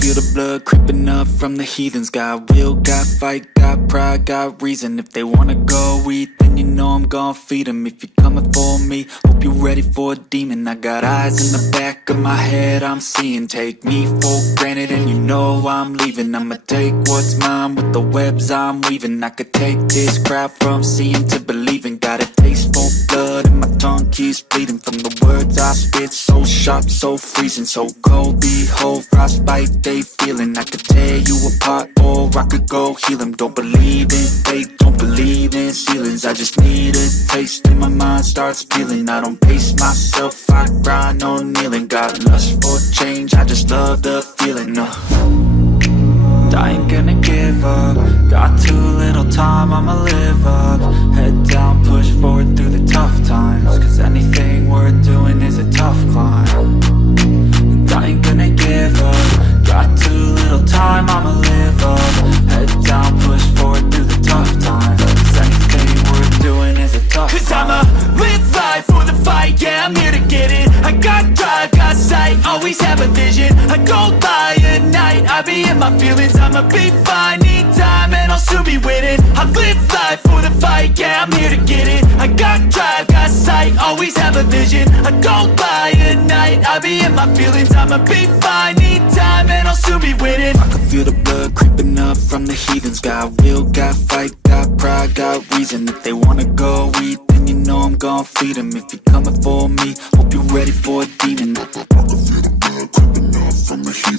feel the blood creeping up from the heathens. Got will, got fight, got pride, got reason. If they wanna go eat, then you know I'm gon' feed them. If you're coming for me, hope you're ready for a demon. I got eyes in the back of my head, I'm seeing. Take me for granted and you know I'm leaving. I'ma take what's mine with the webs I'm weaving. I could take this crowd from seeing to believing. Got a taste for blood and my tongue keeps bleeding from the words I spit. So sharp, so freezing, so cold. Behold, frostbite they feeling. I could tear you apart or I could go heal them. Don't believe in fate, don't believe in ceilings. I just need a taste and my mind starts peeling. I don't pace myself, I grind on kneeling. Got lust for change, I just love the feeling. I ain't gonna give up. Got too little time, I'ma live up. Head down, push forward through the tough times. Cause anything worth doing is a tough climb. And I ain't gonna give up. Got too little time, I'ma live up. Head down, push forward through the tough times. Cause anything worth doing is a tough climb. Cause I'ma live life for the fight, yeah, I'm here to get it. I got drive, got sight, always have a vision. I go by at night, I be in my feelings. I'ma be fine, need time and I'll soon be winning. I live life for the fight, yeah, I'm here to get it. I got drive, got sight, always have a vision. I go by at night, I be in my feelings. I'ma be fine, need time and I'll soon be winning. I can feel the blood creeping up from the heathens. Got will, got fight, got pride, got reason. If they wanna go eat, then you know I'm gon' feed them. If you're coming for me, hope you're ready for a demon. I can feel the blood creeping up from the heathens.